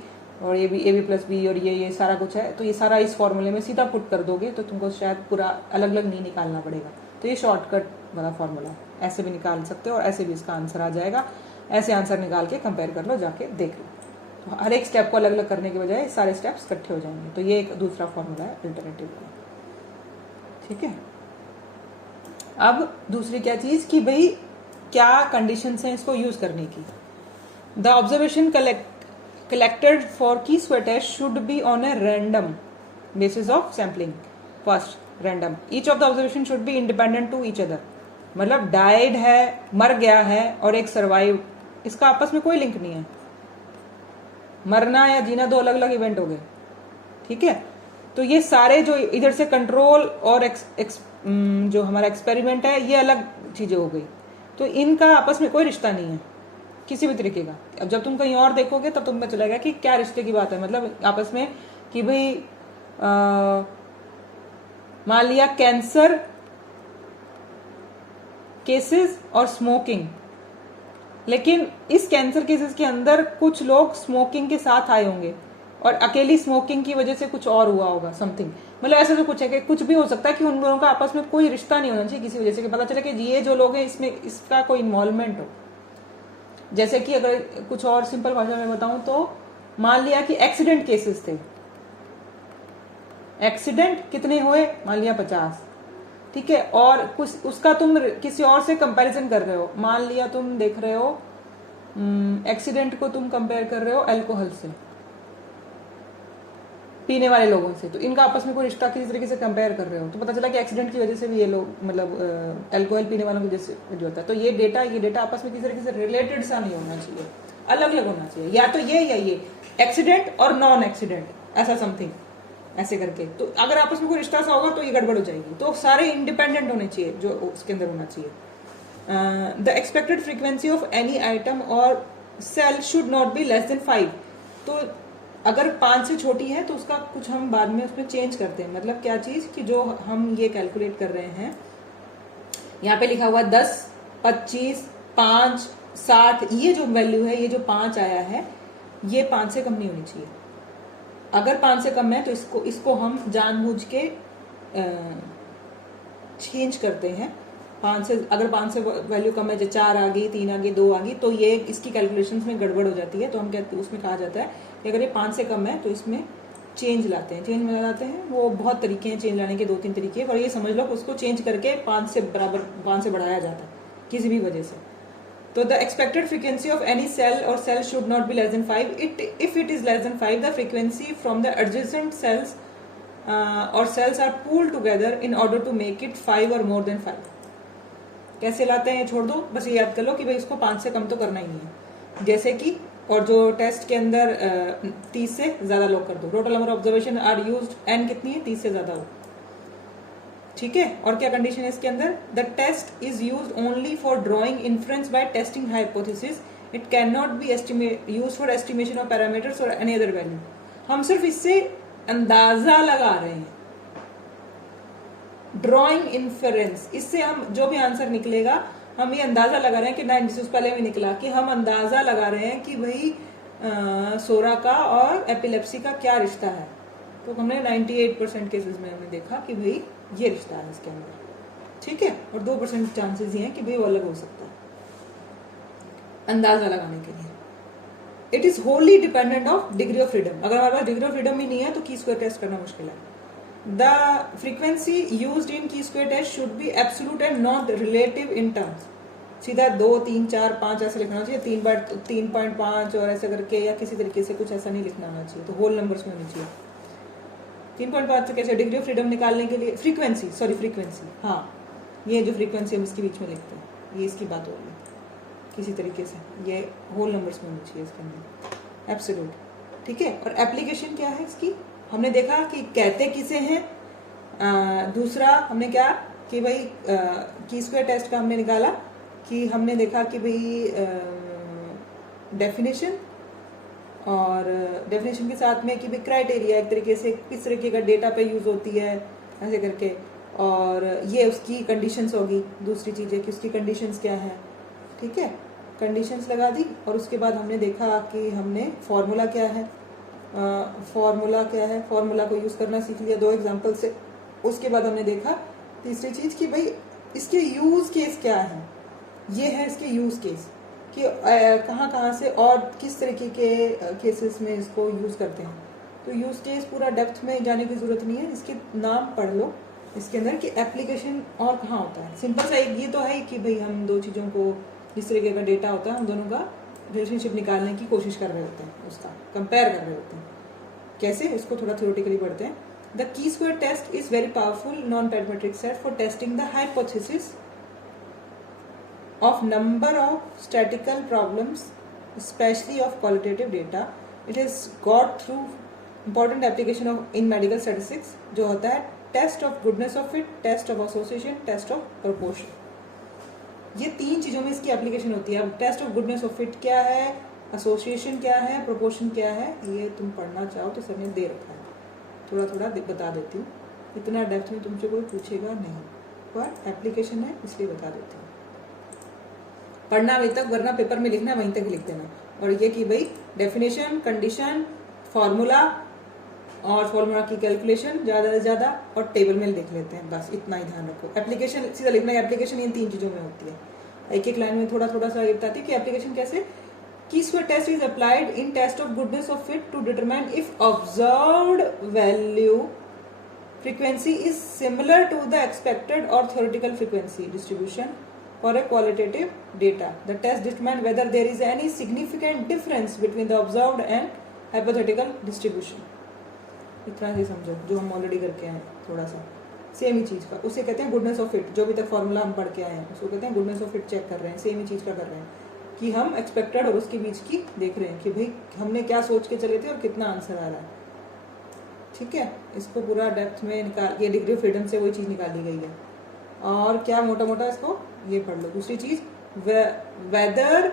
और ए बी प्लस बी और ये सारा कुछ है, तो ये सारा इस फॉर्मूले में सीधा पुट कर दोगे तो तुमको शायद पूरा अलग अलग नहीं निकालना पड़ेगा। तो ये शॉर्टकट वाला फॉर्मूला है, ऐसे भी निकाल सकते हो और ऐसे भी इसका आंसर आ जाएगा। ऐसे आंसर निकाल के कंपेयर कर लो, जाके देख लो, तो हर एक स्टेप को अलग अलग करने के बजाय सारे स्टेप्स इकट्ठे हो जाएंगे। तो ये एक दूसरा फॉर्मूला है अल्टरनेटिव का, ठीक है। अब दूसरी क्या चीज कि भाई क्या कंडीशंस हैं इसको यूज करने की। The observation collected for Chi-square test should be on a random basis of sampling. First, random. Each of the observation should be independent to each other. मतलब डाइड है, मर गया है, और एक सर्वाइव, इसका आपस में कोई लिंक नहीं है। मरना या जीना दो अलग अलग इवेंट हो गए, ठीक है। तो ये सारे जो इधर से कंट्रोल और जो हमारा एक्सपेरिमेंट है ये अलग चीजें हो गई, तो इनका आपस में कोई रिश्ता नहीं है किसी भी तरीके का। अब जब तुम कहीं और देखोगे तब तुम्हें चलेगा कि क्या रिश्ते की बात है, मतलब आपस में कि भाई मान लिया कैंसर केसेस और स्मोकिंग, लेकिन इस कैंसर केसेस के अंदर कुछ लोग स्मोकिंग के साथ आए होंगे और अकेली स्मोकिंग की वजह से कुछ और हुआ होगा, समथिंग, मतलब ऐसा तो कुछ है कि कुछ भी हो सकता है कि उन लोगों का आपस में कोई रिश्ता नहीं होना चाहिए किसी वजह से, कि पता चले कि ये जो लोग हैं इसमें इसका कोई इन्वॉल्वमेंट हो। जैसे कि अगर कुछ और सिंपल भाषा में बताऊं तो मान लिया कि एक्सीडेंट केसेस थे, एक्सीडेंट कितने हुए, मान लिया 50, ठीक है, और कुछ उसका तुम किसी और से कंपैरिजन कर रहे हो, मान लिया तुम देख रहे हो एक्सीडेंट को तुम कंपेयर कर रहे हो अल्कोहल से, पीने वाले लोगों से, तो इनका आपस में कोई रिश्ता किसी तरीके से कंपेयर कर रहे हो, तो पता चला कि एक्सीडेंट की वजह से भी ये लोग मतलब अल्कोहल पीने वालों की वजह से जो होता है, तो ये डेटा आपस में किसी तरीके से रिलेटेड सा नहीं होना चाहिए, अलग अलग होना चाहिए, या तो ये या ये एक्सीडेंट और नॉन एक्सीडेंट, ऐसा समथिंग ऐसे करके। तो अगर आपस में कोई रिश्ता सा होगा तो ये गड़बड़ हो जाएगी। तो सारे इंडिपेंडेंट होने चाहिए जो उसके अंदर होना चाहिए। The expected frequency of any item और cell should not be less than 5। तो अगर 5 से छोटी है तो उसका कुछ हम बाद में उसमें चेंज करते हैं। मतलब क्या चीज कि जो हम ये कैलकुलेट कर रहे हैं, यहाँ पे लिखा हुआ 10, 25, 5, 7, ये जो वैल्यू है, ये जो 5 आया है, ये 5 से कम नहीं होनी चाहिए। अगर 5 से कम है तो इसको हम जानबूझ के चेंज करते हैं। 5 से अगर 5 से वैल्यू कम है, जो 4 आ गई, 3 आ गई, 2 आ गई, तो ये इसकी कैलकुलेशंस में गड़बड़ हो जाती है। तो हम कहते हैं, उसमें कहा जाता है कि अगर ये 5 से कम है तो इसमें चेंज लाते हैं। चेंज में लाते हैं, वो बहुत तरीके हैं चेंज लाने के, 2-3 तरीके, और ये समझ लो उसको चेंज करके 5 से बराबर 5 से बढ़ाया जाता है किसी भी वजह से। तो the expected frequency of any cell और cell should not be less than 5. If it is less than 5, the frequency from the adjacent cells or cells are pooled together in order to make it 5 or more than 5. कैसे लाते हैं ये छोड़ दो, बस ये याद कर लो कि भाई इसको 5 से कम तो करना ही नहीं है। जैसे कि और जो टेस्ट के अंदर 30 से ज्यादा लोग कर दो। Total number observation are used, n कितनी है, 30 से ज्यादा हो, ठीक है। और क्या कंडीशन है इसके अंदर, the test is used only for drawing inference by testing hypothesis, it can not be used for estimation of parameters और एनी अदर वैल्यू। हम सिर्फ इससे अंदाजा लगा रहे हैं, ड्रॉइंग इन्फरेंस, इससे हम जो भी आंसर निकलेगा हम ये अंदाजा लगा रहे हैं कि 90 पहले भी निकला कि हम अंदाजा लगा रहे हैं कि भाई सोरा का और एपिलेप्सी का क्या रिश्ता है। तो हमने 98% केसेस में हमने देखा कि भाई ये रिश्ता है इसके अंदर, ठीक है, और 2% चांसेस ही हैं कि भाई वो अलग हो सकता है, अंदाजा लगाने के लिए। It is Holi dependent of degree of freedom. अगर हमारे पास डिग्री ऑफ फ्रीडम ही नहीं है तो की स्क्वायर टेस्ट करना मुश्किल है। The frequency used in chi square test should be absolute and not relative in terms. सीधा 2, 3, 4, 5 ऐसे लिखना चाहिए, 3.5 और ऐसे करके, या किसी तरीके से कुछ ऐसा नहीं लिखना होना चाहिए, तो होल नंबर्स में होनी चाहिए। 3.5 से कैसे डिग्री ऑफ फ्रीडम निकालने के लिए, फ्रीक्वेंसी, हाँ ये जो फ्रीक्वेंसी हम इसके बीच में लिखते हैं, ये इसकी बात हो रही है, किसी तरीके से ये होल नंबर्स में होनी चाहिए इसके अंदर, एब्सोल्यूट, ठीक है। और एप्लीकेशन क्या है इसकी, हमने देखा कि कहते किसे हैं, दूसरा हमने क्या कि भाई की स्क्वायर टेस्ट का हमने निकाला कि हमने देखा कि भाई डेफिनेशन, और डेफिनेशन के साथ में कि भाई क्राइटेरिया, एक तरीके से किस तरीके का डेटा पे यूज़ होती है ऐसे करके, और ये उसकी कंडीशंस होगी, दूसरी चीज़ है कि उसकी कंडीशंस क्या है, ठीक है, कंडीशंस लगा दी। और उसके बाद हमने देखा कि हमने फॉर्मूला क्या है, फॉर्मूला को यूज़ करना सीख लिया 2 एग्जाम्पल से। उसके बाद हमने देखा तीसरी चीज़ कि भाई इसके यूज़ केस क्या है, ये है इसके यूज़ केस कि कहाँ से और किस तरीके के केसेस में इसको यूज़ करते हैं। तो यूज़ केस पूरा डेप्थ में जाने की ज़रूरत नहीं है, इसके नाम पढ़ लो इसके अंदर कि एप्लीकेशन और कहाँ होता है। सिंपल सा एक ये तो है कि भाई हम 2 चीज़ों को, जिस तरीके का डेटा होता है, हम दोनों का रिलेशनशिप निकालने की कोशिश कर रहे होते हैं, उसका कंपेयर कर रहे होते हैं। कैसे, उसको थोड़ा थ्योरेटिकली पढ़ते हैं। The chi square test is very powerful non parametric set for testing the hypothesis of number of statistical problems, especially of qualitative data. It is got through important application of in medical statistics, जो होता है test of goodness of fit, test of association, test of proportion। ये 3 चीज़ों में इसकी application होती है। अब test of goodness of fit क्या है, एसोसिएशन क्या है, प्रोपोर्शन क्या है, ये तुम पढ़ना चाहो तो सर ने दे रखा है, थोड़ा थोड़ा बता देती हूँ, इतना डेप्थ में तुमसे कोई पूछेगा नहीं, पर एप्लीकेशन है इसलिए बता देती हूँ। पढ़ना वहीं तक, वरना पेपर में लिखना वहीं तक लिख देना। और ये कि भाई डेफिनेशन, कंडीशन, फॉर्मूला और फॉर्मूला की कैलकुलेशन ज़्यादा से ज़्यादा, और टेबल में लिख लेते हैं, बस इतना ही ध्यान रखो। एप्लीकेशन सीधा लिखना है, एप्लीकेशन इन 3 चीज़ों में होती है। एक लाइन में थोड़ा थोड़ा सा ये बताती है कि एप्लीकेशन कैसे। Chi square test is applied in test of goodness of fit to determine if observed value frequency is similar to the expected or theoretical frequency distribution for a qualitative data. The test determines whether there is any significant difference between the observed and hypothetical distribution. इतना ही समझो जो हम already करके आए, थोड़ा सा same ही चीज़ का, उसे कहते हैं गुडनेस ऑफ फिट। जो भी तक फॉर्मूला हम पढ़ के आए हैं उसको कहते हैं गुडनेस ऑफ फिट। चेक कर रहे हैं, सेम ही चीज़ का कर रहे हैं कि हम एक्सपेक्टेड और उसके बीच की देख रहे हैं कि भाई हमने क्या सोच के चले थे और कितना आंसर आ रहा है, ठीक है। इसको पूरा डेप्थ में निकाल, ये डिग्री ऑफ फ्रीडम से वही चीज़ निकाली गई है। और क्या मोटा मोटा इसको ये पढ़ लो। दूसरी चीज, whether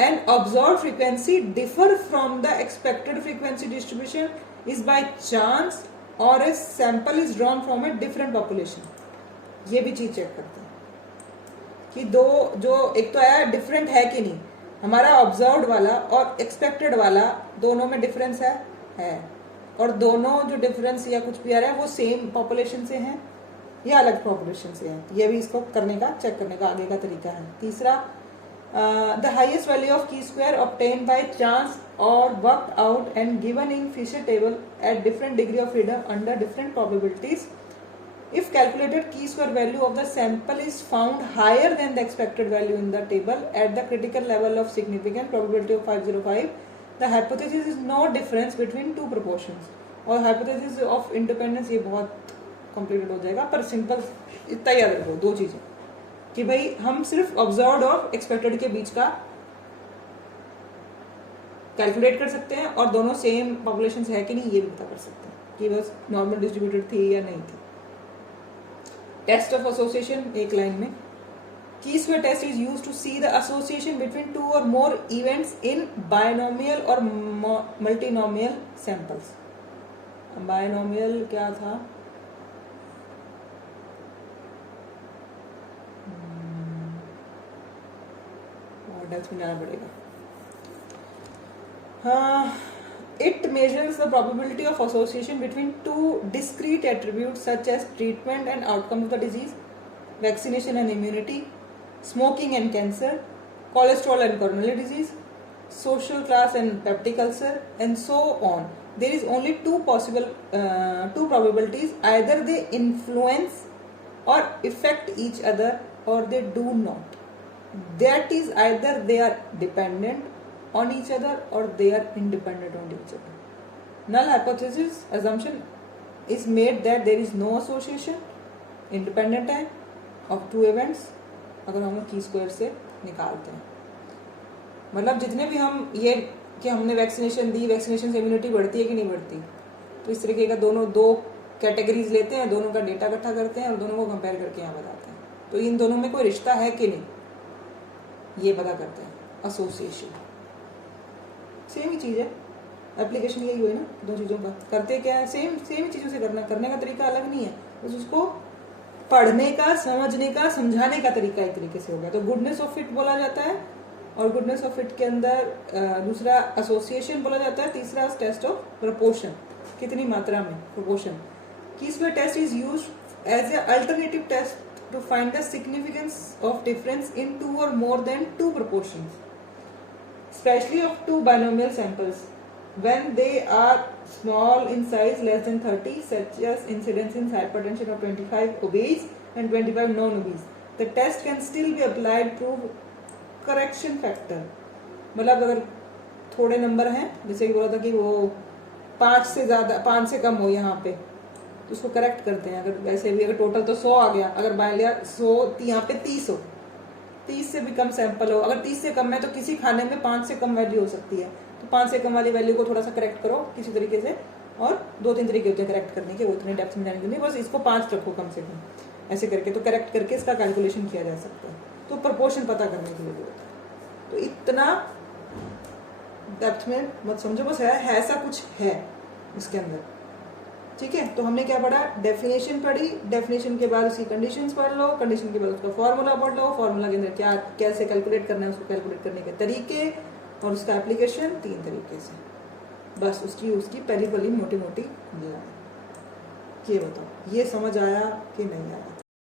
an observe frequency differ from the expected frequency distribution is by chance और a sample is drawn from a different population. ये भी चीज चेक करते हैं कि दो जो एक तो आया डिफरेंट है कि नहीं, हमारा ऑब्जर्व्ड वाला और एक्सपेक्टेड वाला दोनों में डिफरेंस है, और दोनों जो डिफरेंस या कुछ भी आ रहा है वो सेम पॉपुलेशन से हैं या अलग पॉपुलेशन से हैं। ये भी इसको करने का, चेक करने का आगे का तरीका है। तीसरा, the highest value of chi square obtain by chance और worked out and given in Fisher table at different degree of freedom under different probabilities. If calculated chi square value of the sample is found higher than the expected value in the table at the critical level of significant probability of 505, the hypothesis is no difference between two proportions. और hypothesis of independence ये बहुत complicated हो जाएगा, पर simple इतना याद रखो दो चीजें कि भाई हम सिर्फ observed और expected के बीच का कैलकुलेट कर सकते हैं और दोनों सेम पॉपुलेशन है कि नहीं ये भी पता कर सकते हैं कि बस नॉर्मल डिस्ट्रीब्यूटेड थी या नहीं थी। टेस्ट ऑफ एसोसिएशन एक लाइन में, chi square test is used to see the association between two और मोर इवेंट्स इन बायनोमियल और मल्टीनोमियल सैंपल्स। बायनोमियल क्या था, और डेप्थ में जाना पड़ेगा। हाँ, it measures the probability of association between two discrete attributes such as treatment and outcome of the disease, vaccination and immunity, smoking and cancer, cholesterol and coronary disease, social class and peptic ulcer, and so on. There is only two probabilities, either they influence or affect each other or they do not. That is either they are dependent on each other और they are independent on each other. Null hypothesis assumption is made that there is no association, independent है, of two events, अगर हम की square से निकालते हैं। मतलब जितने भी हम ये कि हमने वैक्सीनेशन दी, वैक्सीनेशन से इम्यूनिटी बढ़ती है कि नहीं बढ़ती, तो इस तरीके का दोनों दो कैटेगरीज लेते हैं, दोनों का डेटा इकट्ठा करते हैं और दोनों को कंपेयर करके यहाँ बताते हैं, तो इन दोनों में कोई रिश्ता है कि नहीं ये पता करते हैं, एसोसिएशन। सेम ही चीज़ है, एप्लीकेशन यही हुई ना दो चीज़ों का। करते क्या है, सेम ही चीज़ों से करने का तरीका अलग नहीं है, बस उसको पढ़ने का, समझने का, समझाने का तरीका एक तरीके से हो गया। तो गुडनेस ऑफ फिट बोला जाता है, और गुडनेस ऑफ फिट के अंदर दूसरा एसोसिएशन बोला जाता है, तीसरा टेस्ट ऑफ प्रपोर्शन, कितनी मात्रा में, प्रोपोर्शन। किसमें test is use as a alternative test to find the significance of difference in two और more than two proportions, especially of two binomial samples when they are small in size, less than 30, such as incidence in hypertension of 25 obese and 25 non-obese. The test can still be applied to correction factor. मतलब अगर थोड़े number हैं, जैसे कि बोला था कि वो 5 से कम हो यहाँ पे, तो उसको करेक्ट करते हैं। अगर वैसे भी अगर टोटल तो 100 आ गया, अगर मान लिया 100 यहाँ पे 30 हो, 30 से भी कम सैंपल हो, अगर 30 से कम है तो किसी खाने में 5 से कम वैल्यू हो सकती है, तो 5 से कम वाली वैल्यू को थोड़ा सा करेक्ट करो किसी तरीके से, और 2-3 तरीके होते हैं करेक्ट करने के, वो इतने डेप्थ में जाने के नहीं, बस इसको 5 रखो कम से कम, ऐसे करके तो करेक्ट करके इसका कैलकुलेशन किया जा सकता है। तो प्रोपोर्शन पता करने के लिए जरूरत है, तो इतना डेप्थ में मत समझो, बस है ऐसा कुछ है इसके अंदर, ठीक है। तो हमने क्या पढ़ा, डेफिनेशन पढ़ी, डेफिनेशन के बाद उसकी कंडीशंस पढ़ लो, कंडीशन के बाद उसका फॉर्मूला पढ़ लो, फॉर्मूला के अंदर क्या कैसे कैलकुलेट करना है, उसको कैलकुलेट करने के तरीके और उसका एप्लीकेशन 3 तरीके से, बस उसकी पहली मोटी ये बताओ, ये समझ आया कि नहीं आया।